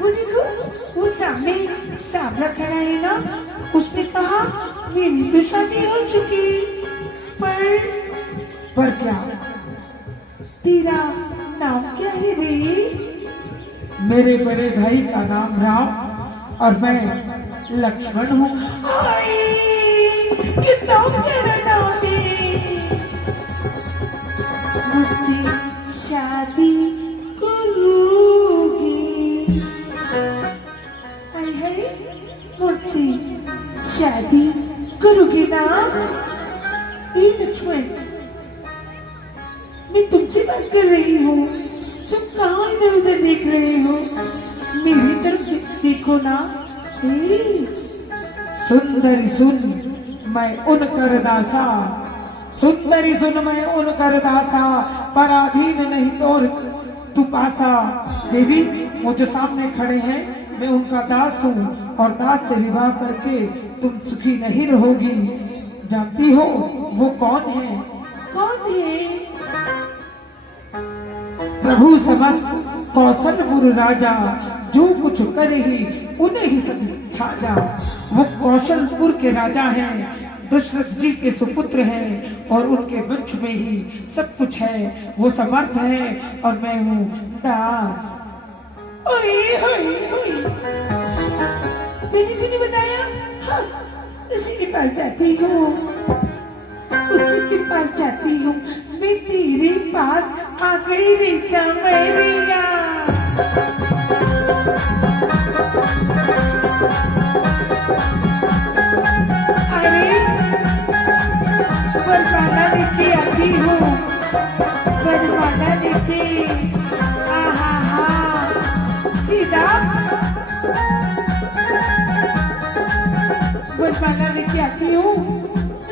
वो देखो, वो सामने सांवला खड़ा है ना, उसने कहा मेरी तो शादी हो चुकी, पर क्या? तेरा नाम क्या है रे? मेरे बड़े भाई का नाम राम और मैं लक्ष्मण हूँ। हाय, कितना प्यारा नाम है। मुझसे शादी करोगे? हाय हाय, मुझसे शादी करोगे ना? ए लक्ष्मण, मैं तुमसे बात कर रही हूँ, तुम कहाँ इधर उधर देख रहे हो? मेरी तरफ देखो ना। सुंदरी सुन, मैं उन कर दासा, सुंदरी सुन मैं उन कर दासा, पराधीन नहीं तोर तू पासा। देवी, वो जो सामने खड़े हैं मैं उनका दास हूँ और दास से विवाह करके तुम सुखी नहीं रहोगी। जानती हो वो कौन है? कौन है? प्रभु समस्त कौशलपुर राजा, जो कुछ करे ही उन्हें ही सब छाजा। वो कौशलपुर के राजा हैं, दशरथ जी के सुपुत्र हैं और उनके वंश में ही सब कुछ है। वो समर्थ है और मैं हूँ दास। ओए होए होए, मैंने भी नहीं बताया। हाँ, उसी के पास जाती हूँ, उसी के पास जाती हूँ। मैं तेरे पास आ गई रे समरिया। अरे बरमाला लेके आती हूँ, बरमाला लेके। आहा हा, सीधा बरमाला लेके आती हूँ,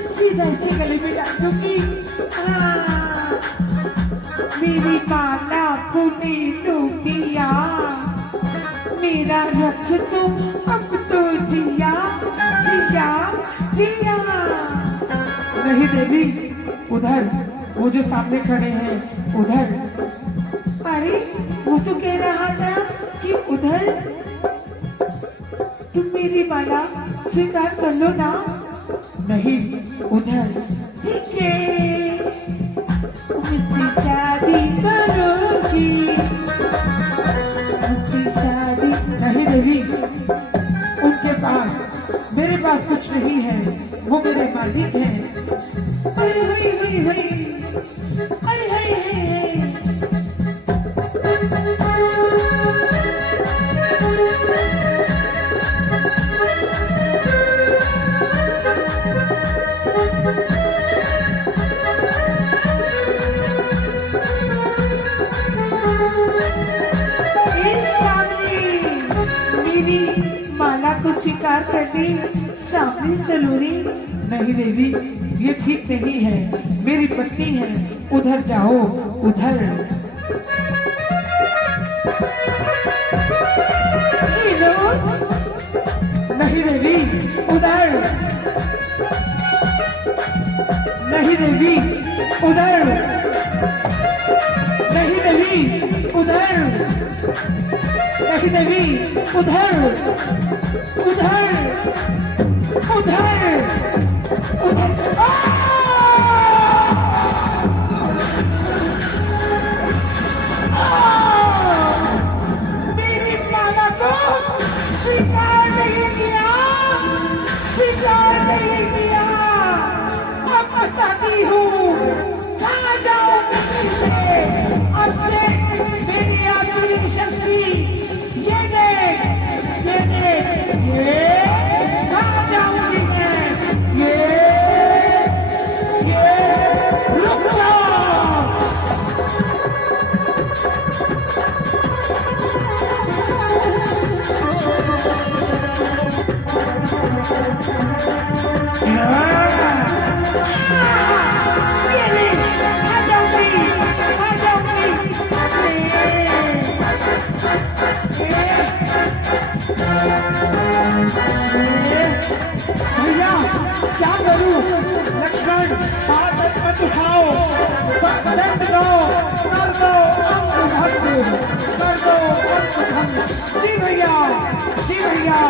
सीधा इसके गले में डाल दूंगी। मेरी माला तूने लूटिया, मेरा रख तुम अब तो जिया जिया जिया। नहीं देवी, उधर वो जो सामने खड़े हैं उधर। अरे वो तो कह रहा था कि उधर। तुम मेरी माला स्वीकार कर लो ना। नहीं, उधर। ठीक है, मुझसे शादी करोगी? मुझसे शादी? नहीं देवी, उनके पास मेरे पास कुछ नहीं है, वो मेरे मालिक हैं। अरे हई हई हई, अरे हई हई हई। माला को स्वीकार करने सामने जरूरी? नहीं देवी, ये ठीक नहीं है, मेरी पत्नी है। उधर जाओ, उधर। नहीं देवी, उधर। नहीं देवी, उधर। नहीं देवी, उधर। नहीं देवी, उधर उधर उधर उधर। मेरी माला को स्वीकार नहीं किया, स्वीकार नहीं किया। अब बताती हूँ, कहाँ जाओ किसी से? अपने मेरी आसुरी शक्ति ये देख, ये देख, ये कहाँ जाऊंगी मैं? ये रुक जाओ। ये ले, आ जाऊंगी, आ जाऊंगी। भैया, क्या करूं? लक्ष्मण, हाथ मत उठाओ, दर्द दो, दर्द दो, अंग भर दो। कर दो अंत। जी भैया, जी भैया।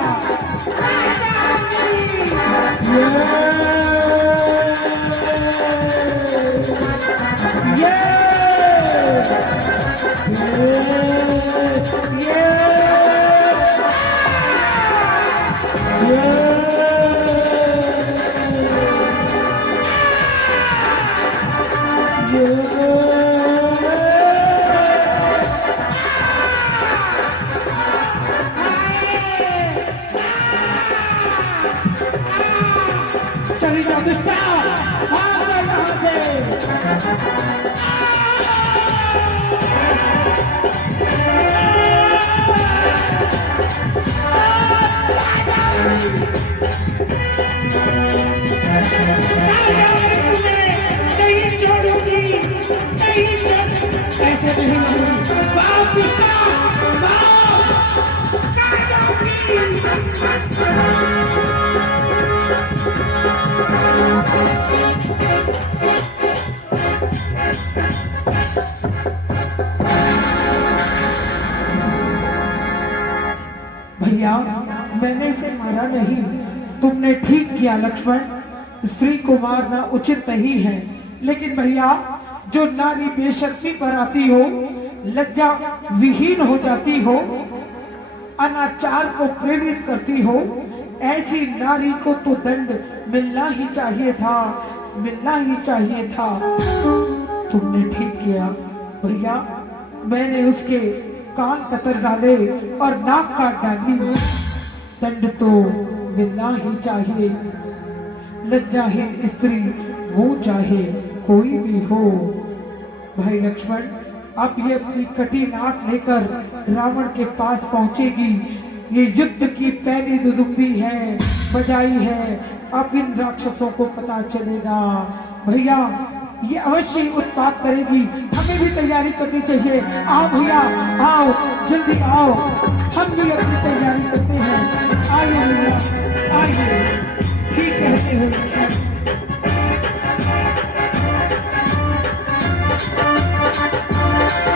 चली जा दुष्टा, भाग जा यहाँ से। नहीं छोड़ूंगी, नहीं छोड़ूंगी, ऐसे नहीं होगी। भाग दुष्टा, भाग, कहाँ भैया, मैंने इसे मारा नहीं। तुमने ठीक किया लक्ष्मण, स्त्री को मारना उचित नहीं है। लेकिन भैया, जो नारी बेशर्मी पर आती हो, लज्जा विहीन हो जाती हो, अनाचार को प्रेरित करती हो, ऐसी नारी को तो दंड मिलना ही चाहिए था, मिलना ही चाहिए था। तुमने ठीक किया भैया, मैंने उसके कान कतर डाले और नाक काट डाली। दंड तो मिलना ही चाहिए। लज्जाहीन स्त्री वो चाहे कोई भी हो। भाई लक्ष्मण, अब ये अपनी कटी नाक लेकर रावण के पास पहुंचेगी। ये युद्ध की पहली दुदुम्बी है, बजाई है। अब इन राक्षसों को पता चलेगा। भैया, ये अवश्य ही उत्पात करेगी, हमें भी तैयारी करनी चाहिए। आओ भैया, आओ, जल्दी आओ, हम भी अपनी तैयारी करते हैं। आइए भैया, आइए। ठीक कहते हो।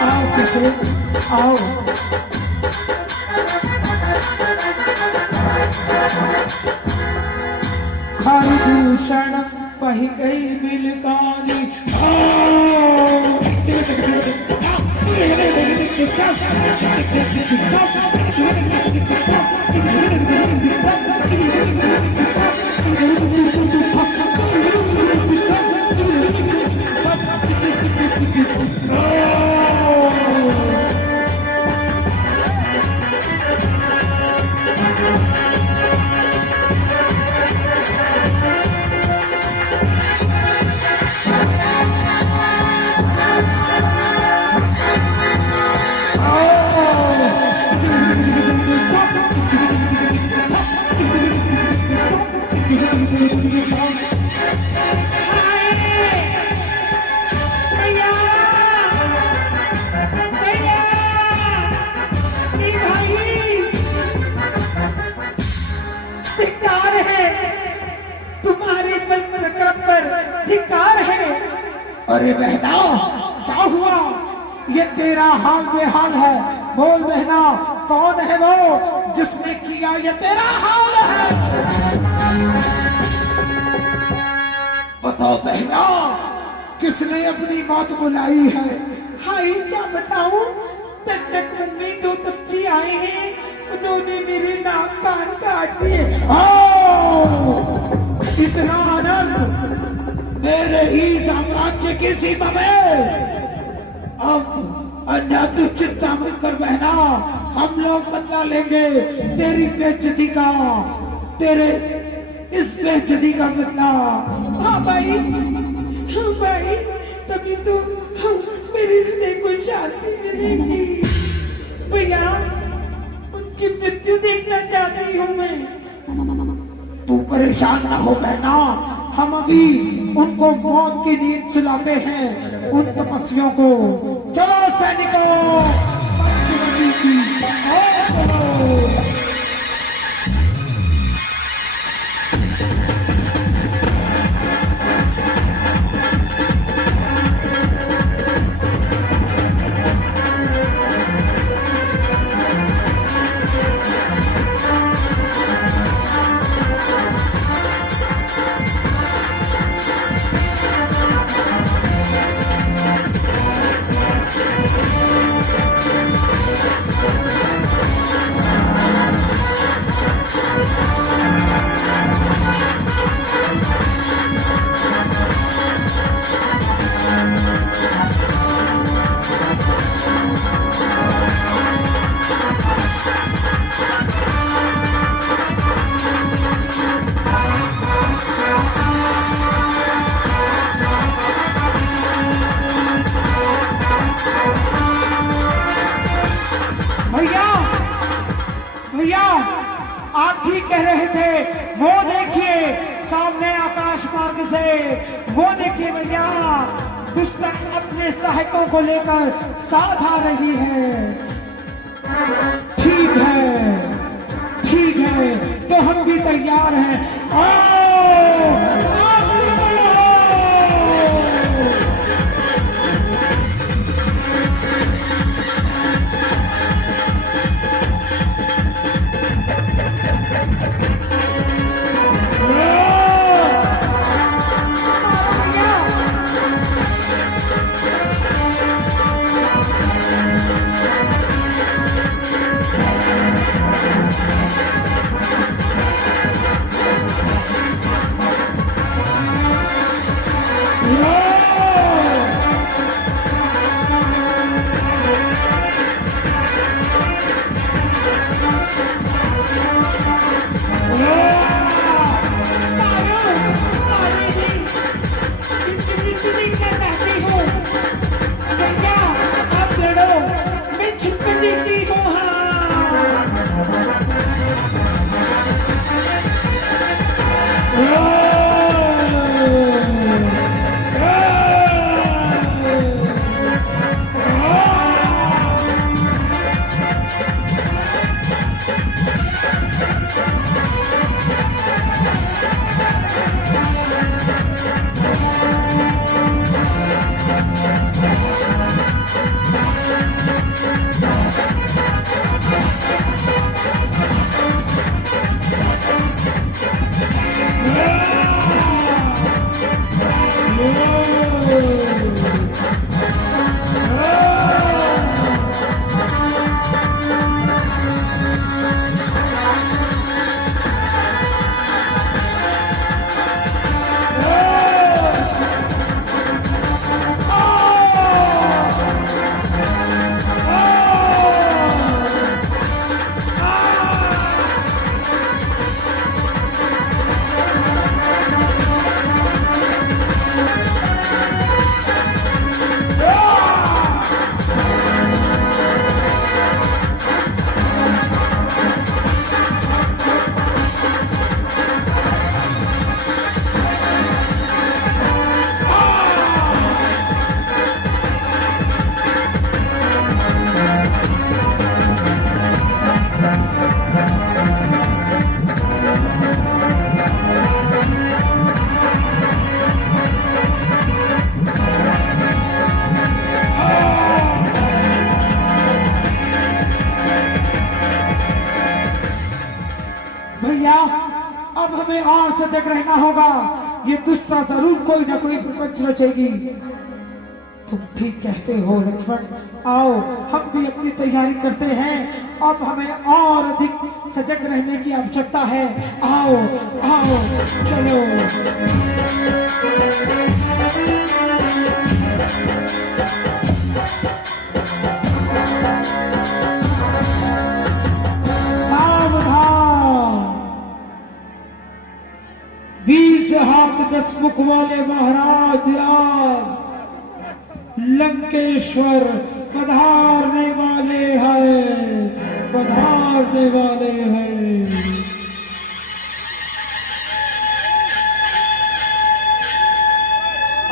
आओ ससुर, आओ। खरदूषण पही गई मिलकानी। अरे बहना, क्या हुआ? ये तेरा हाल बेहाल है। बोल बहना, कौन है वो जिसने किया ये तेरा हाल है? बताओ बहना, किसने अपनी बात बुलाई है? हाय, क्या बताऊं? तक बन्नी दो तपसी आए हैं, उन्होंने मेरे नाक कान काट दिए। इतना आनंद मेरे ही साम्राज्य की सीमा में। अब अन्य चिंता मत कर बहना, हम लोग बदला लेंगे तेरी बेइज्जती का, तेरे इस बेइज्जती का बदला। हाँ भाई, हाँ भाई, तभी तो मेरे हृदय को शांति मिलेगी। भैया, उनकी मृत्यु देखना चाहती हूँ मैं। तू परेशान ना हो बहना, हम अभी उनको मौत की नींद सुलाते हैं, उन तपस्वियों को। चलो सैनिकों, आप ठीक कह रहे थे। वो देखिए सामने आकाश मार्ग से, वो देखिए भैया दुष्ट अपने सहायकों को लेकर साथ आ रही है। ठीक है, ठीक है, तो हम भी तैयार हैं। आओ, आगे बढ़ो। भैया अब हमें और सजग रहना होगा। ये दुष्टा जरूर कोई ना कोई प्रपंच रचेगी। तुम ठीक कहते हो लक्ष्मण, आओ हम भी अपनी तैयारी करते हैं। अब हमें और अधिक सजग रहने की आवश्यकता है। आओ आओ चलो। बीस हाथ 10 मुख वाले महाराज धीराज लंकेश्वर पधारने वाले हैं, पधारने वाले हैं।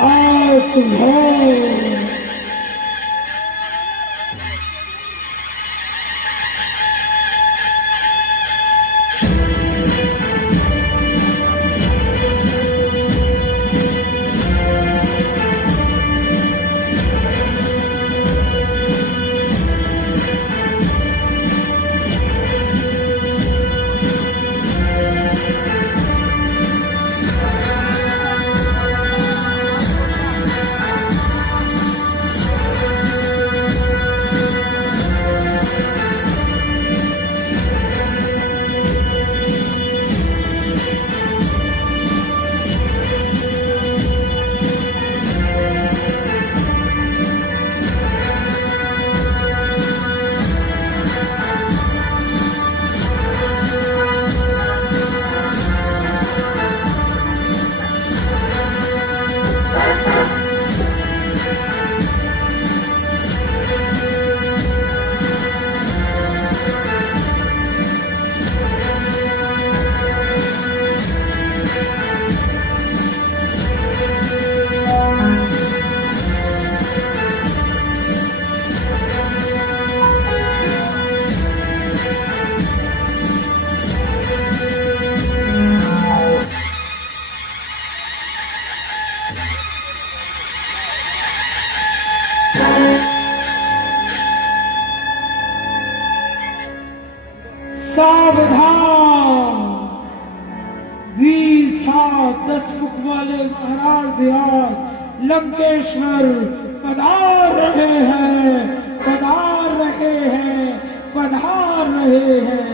आओ तुम्हें सावधान 20-10 मुख वाले महाराज देहात लंकेश्वर पधार रहे हैं, पधार रहे हैं, पधार रहे हैं।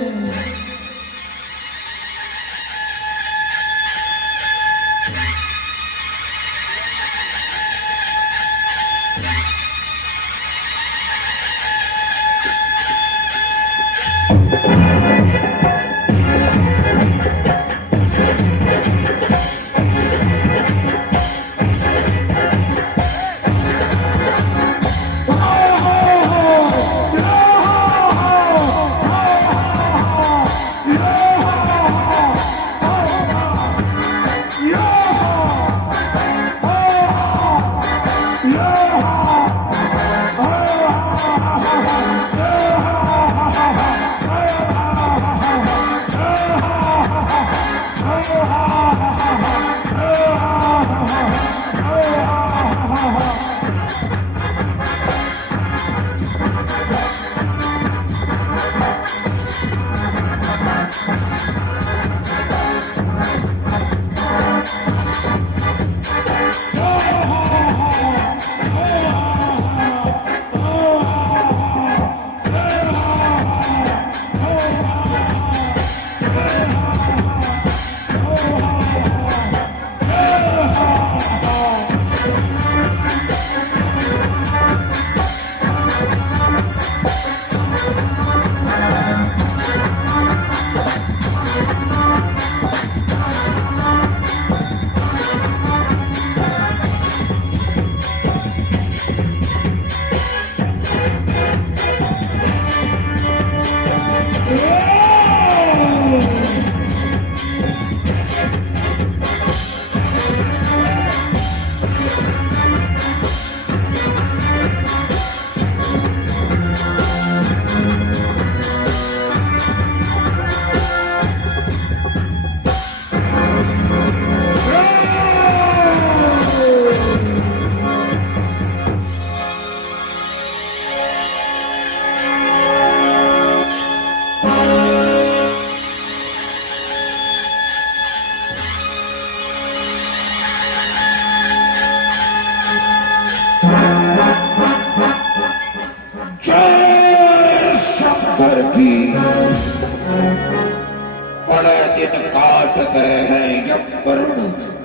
बड़े दिन काट गए हैं यम वरुण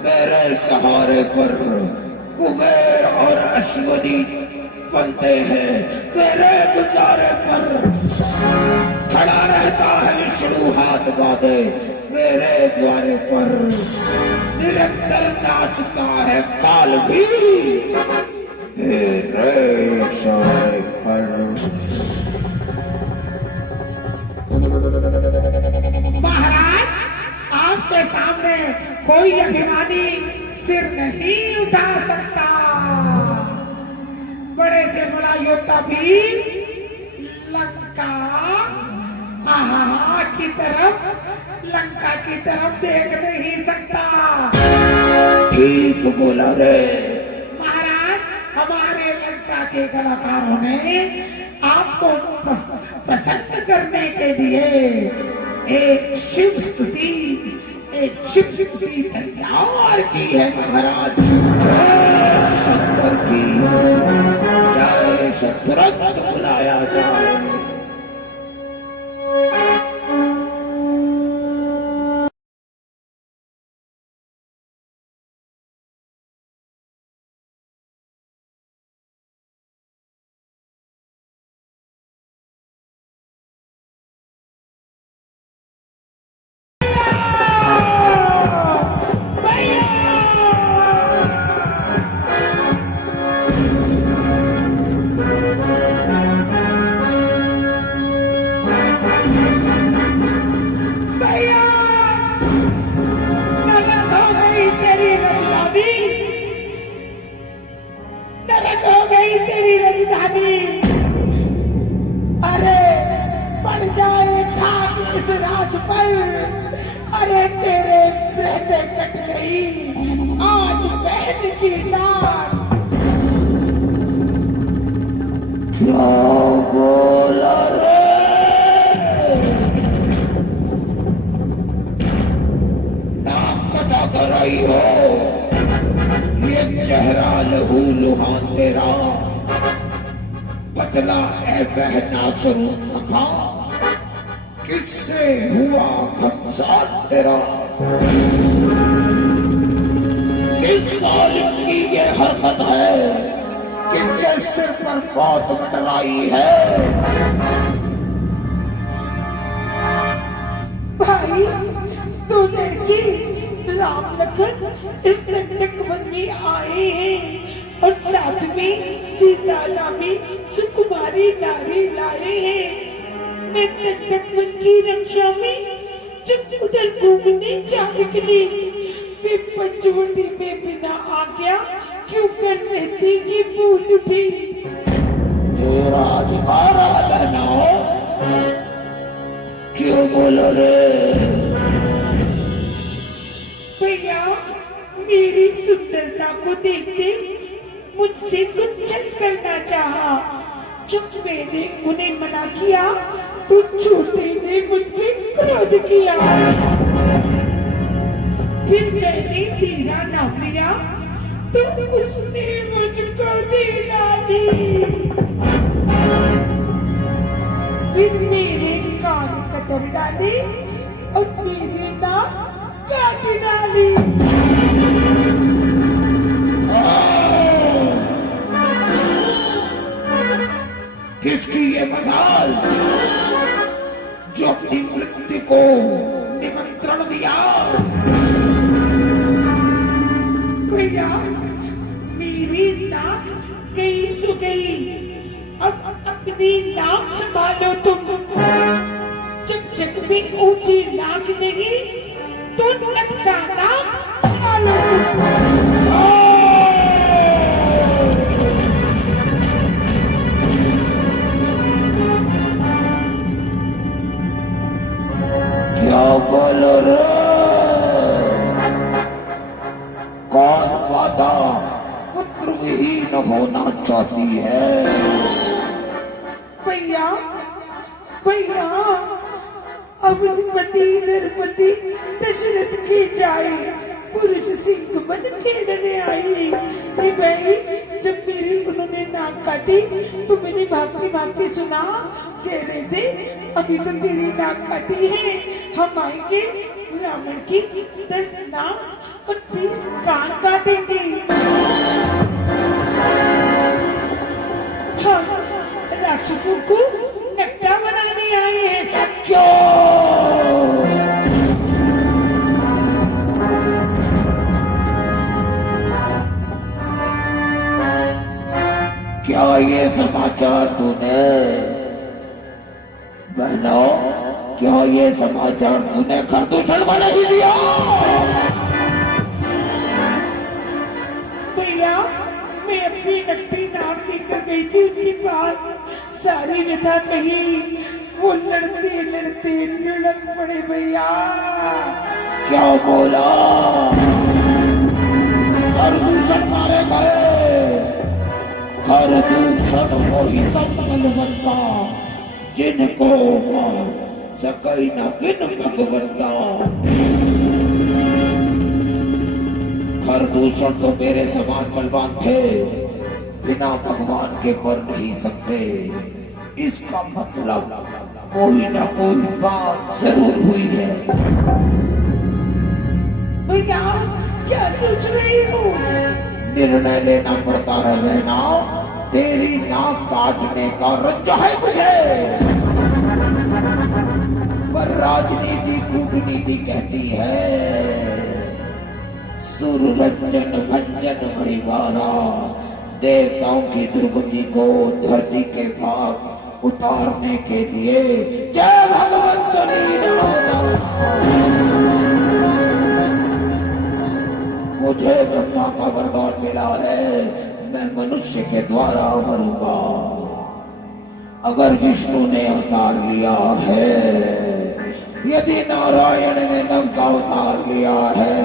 मेरे सहारे पर, कुबेर और अश्वनी बनते हैं मेरे गुजारे पर। खड़ा रहता है विष्णु हाथ बांधे मेरे द्वारे पर, निरंतर नाचता है काल भी मेरे इशारे पर। महाराज, आपके सामने कोई अभिमानी सिर नहीं उठा सकता। बड़े से बड़ा योद्धा भी लंका की तरफ, लंका की तरफ देख नहीं सकता। ठीक बोला रे महाराज, हमारे लंका के कलाकारों ने आपको प्रसन्न करने के लिए एक शिव स्तुति तैयार की है महाराज। जय शंकर की जय, शंकर बुलाया जाए। अरे तेरे रहते कट गई आज बहन की डांट। क्या बोला रे? आई हो, ये चेहरा लहू लुहा तेरा, बदला ए बहना स्वरूप रखा, किससे हुआ घमसान तेरा? किस जालिम की ये हरकत है, किसके सिर पर मौत मंडराई है? भाई, दो लड़के राम लखन इस नटक वन में आए हैं और साथ में सीता नामी सुकुमारी नारी लाए हैं। मैं नटक वन की रक्षा में जब उधर घूमने जा निकली, वे पंचवटी में बिना आज्ञा क्यों कर रहती ये भूल उठी। तेरा अधिकार आना क्यों बोलो रे? भैया, मेरी सुंदरता को देखते मुझसे कुछ करना चाहा। जब मैंने उन्हें मना किया तो छोटे ने मुझ पे क्रोध किया। फिर मैंने तेरा नाम लिया तो उसने मुझको दे डाली। फिर मेरे कान कतर डाले और मेरे नाक काट डाली। किसकी ये मजाल जो अपनी मृत्यु को निमंत्रण दिया? भैया, मेरी नाक गई सो गई, अब अपनी नाक संभालो तुम। जब जग में ऊंची नाक नहीं तो नक्का नाक संभालो तुम। क्या बोलो रे? कौन माता पुत्र विहीन होना चाहती है? भैया, भैया, अवधपति नरपति दशरथ की जाए पुरुष सिंह बन खेलने आई। कि भाई, जब मेरी उन्होंने नाक काटी तो मैंने भागते भागते सुना, कह रहे थे अभी तो तेरी नाक काटी है, हम आएंगे रावण की 10 नाक और 20 कान काटेंगे। हाँ, राक्षसों को नक्का बनाने आए हैं। क्या ये समाचार तूने बहनों, क्या ये समाचार तूने खरदूषण में नहीं दिया? भैया, मैं अपनी नकली नाक लेकर गई थी उनके पास, सारी व्यथा कही, वो लड़ते लड़ते लुढ़क पड़े भैया। क्या बोला? खरदूषण मारे गए। खरदूषण वही सब बलवंता जिनको मार सके न बिन भगवंता। खरदूषण तो मेरे समान बलवान थे, बिना भगवान के मर नहीं सकते। इसका मतलब कोई ना कोई बात जरूर हुई है। भैया, क्या सोच रही हो? निर्णय लेना पड़ता है बहना, तेरी नाक काटने का रंजा है मुझे, पर राजनीति कूटनीति कहती है सुररंजन भंजन महिवारा, देवताओं की दुर्गति को धरती के भाग उतारने के लिए जय भगवंत मुझे ब्रह्मा का वरदान मिला है, मैं मनुष्य के द्वारा मरूंगा। अगर विष्णु ने अवतार लिया है, यदि नारायण ने नव का अवतार लिया है,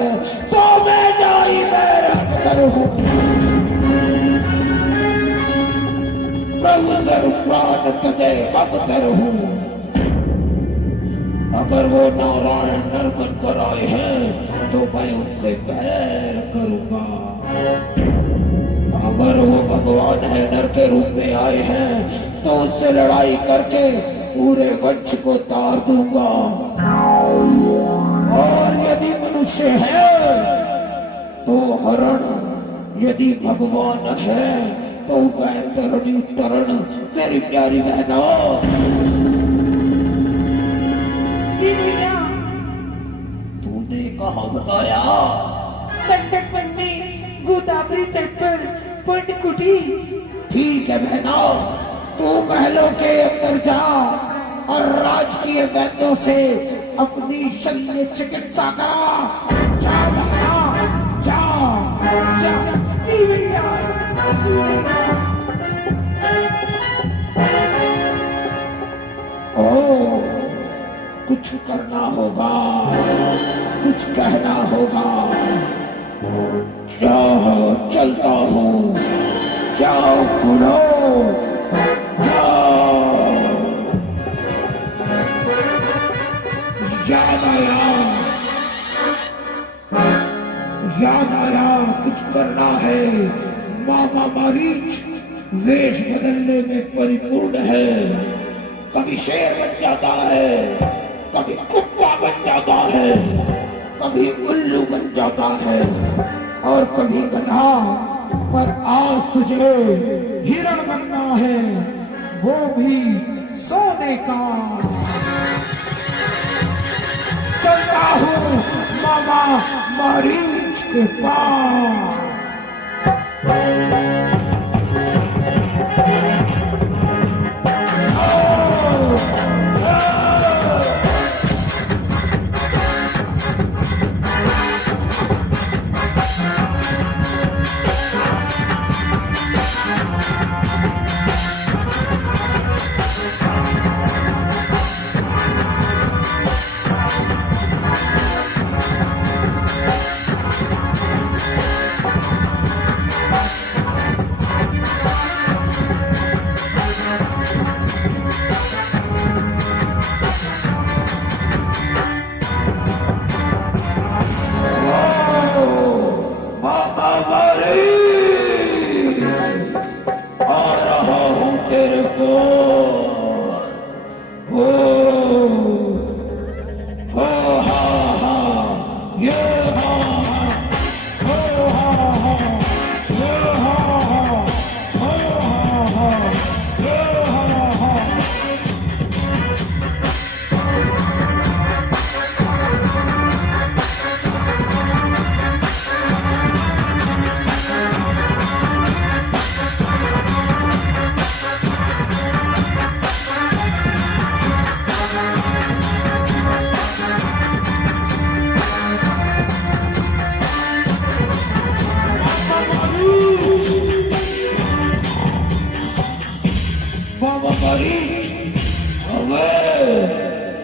तो मैं जाई मैं करूं। प्रभु सर्व प्राण तजय अवतर हूं, अगर वो नारायण नर बनकर आए हैं तो मैं उनसे बैर करूंगा। अगर वो भगवान है नर के रूप में आए हैं तो उससे लड़ाई करके पूरे वंश को तार दूंगा। और यदि मनुष्य है तो हरण, यदि भगवान है तो वैतरणी तरण। मेरी प्यारी बहनों, जी भैया, तूने कहा बताया? कंटकवन में गोदावरी तट पर पर्ण कुटी। ठीक है बहनों, तू महलों के अंदर जा और राजकीय वैद्यों से अपनी शल्य चिकित्सा करा। जा बहना, जा जा। जी भैया, जी भैया। ओ, कुछ करना होगा, कुछ कहना होगा। जाओ, चलता हूँ। जाओ बुढ़ो, जाओ। याद आया, याद आया, कुछ करना है। मामा मारीच वेश बदलने में परिपूर्ण है। कभी शेर बन जाता है, कभी कुत्ता बन जाता है, कभी उल्लू बन जाता है और कभी गधा। पर आज तुझे हिरण बनना है, वो भी सोने का। चलता हूँ मामा मारीच के पास।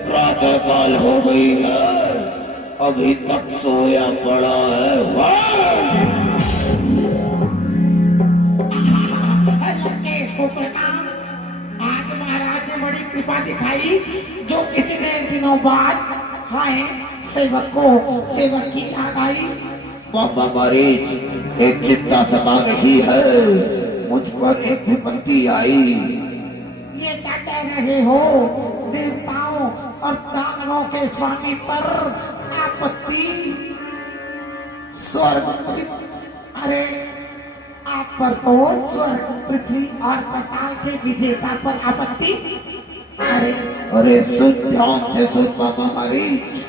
प्रातःकाल हो गई है, अभी तक सोया पड़ा है। इसको प्रणाम। आज महाराज ने बड़ी कृपा दिखाई, जो कितने दिनों बाद आए। सेवक को सेवक की याद आई। बाबा मारीच, एक चिंता सता रही है, मुझ पर एक विपत्ति आई। ये क्या कह रहे हो? देवताओं और दानवों के स्वामी पर आपत्ति? स्वर्ग, अरे आप पर तो स्वर्ग, पृथ्वी और पाताल के विजेता पर आपत्ति। अरे अरे सुन, ध्यान से सुन बाबा मारीच।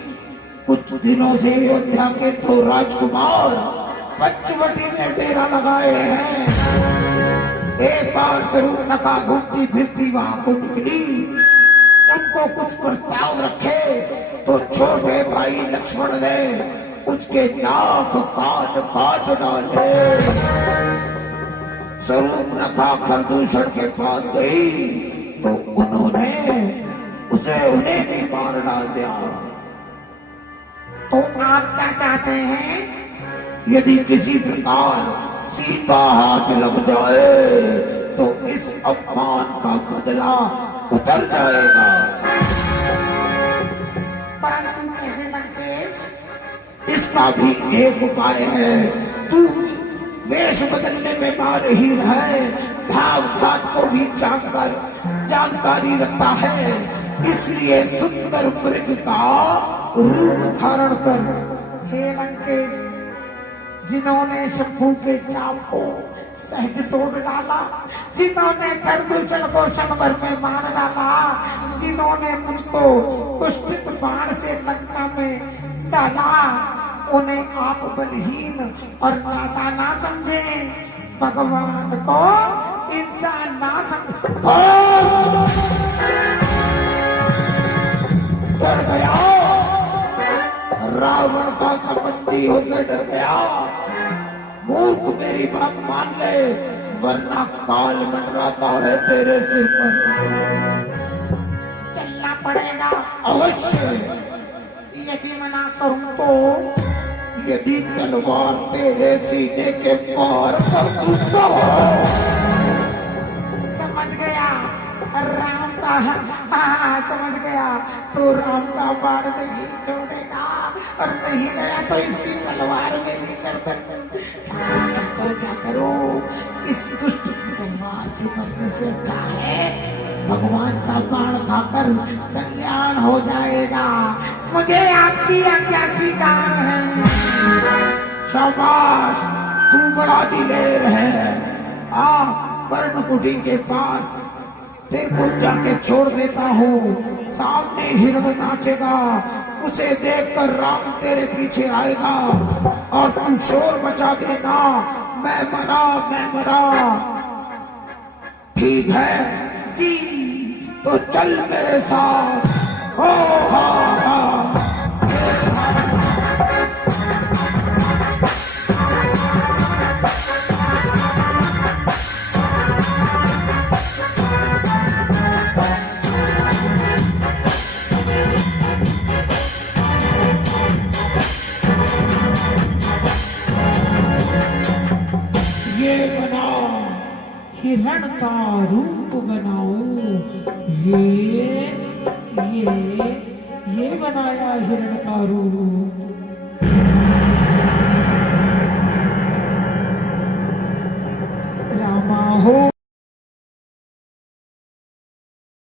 कुछ दिनों से अयोध्या के दो राजकुमार पंचवटी में डेरा लगाए हैं। एक बार शूर्पणखा घूमती फिरती वहां को निकली, उनको कुछ प्रस्ताव रखे तो छोटे भाई लक्ष्मण ने उसके नाक कान काट डाले। शूर्पणखा खरदूषण के पास गई तो उन्होंने उसे उन्हें भी मार डाल दिया। तो आप क्या चाहते हैं? यदि किसी प्रकार सीधा हाथ लग जाए तो इस अपमान का बदला उतर जाएगा। परंतु कैसे लंकेश? इसका भी एक उपाय है। तू वेश बदलने में मार ही रहे, धाव घात को भी जानकारी रखता है, इसलिए सुंदर मृग का रूप धारण कर। हे लंकेश, जिन्होंने शंभू के चाप को सहज तोड़ डाला, जिन्होंने गर्दूचल को क्षण भर में मार डाला, जिन्होंने मुझको कुष्ठित बाण से लंका में डाला, उन्हें आप बलहीन और नादान ना समझे, भगवान को इंसान ना समझे। डर गया, रावण का संबंधी होकर डर गया। मूर्ख मेरी बात मान ले, वरना काल मंडराता है तेरे सिर पर। चलना पड़ेगा अवश्य। यदि मना करूं तो? यदि तलवार तेरे सीने के पार पर घुसा, समझ गया राम का, समझ गया, तो राम का बाण नहीं छोड़ेगा, और नहीं गया तो इसकी तलवार में भी कर क्या करो, इस दुष्ट की तलवार से मरने से अच्छा है भगवान का बाण खाकर कल्याण हो जाएगा। मुझे आपकी आज्ञा स्वीकार है। शाबाश, तू बड़ा दिलेर है। आ पर्णकुटी के पास तेरे को जाके छोड़ देता हूँ। सामने हिरण नाचेगा, उसे देखकर राम तेरे पीछे आएगा और तू शोर मचा देना, मैं मरा, मैं मरा। ठीक है जी, तो चल मेरे साथ। ओ हाँ हाँ। ये बनाओ, हिरण का रूप बनाओ। ये बनाया हिरण का रूप।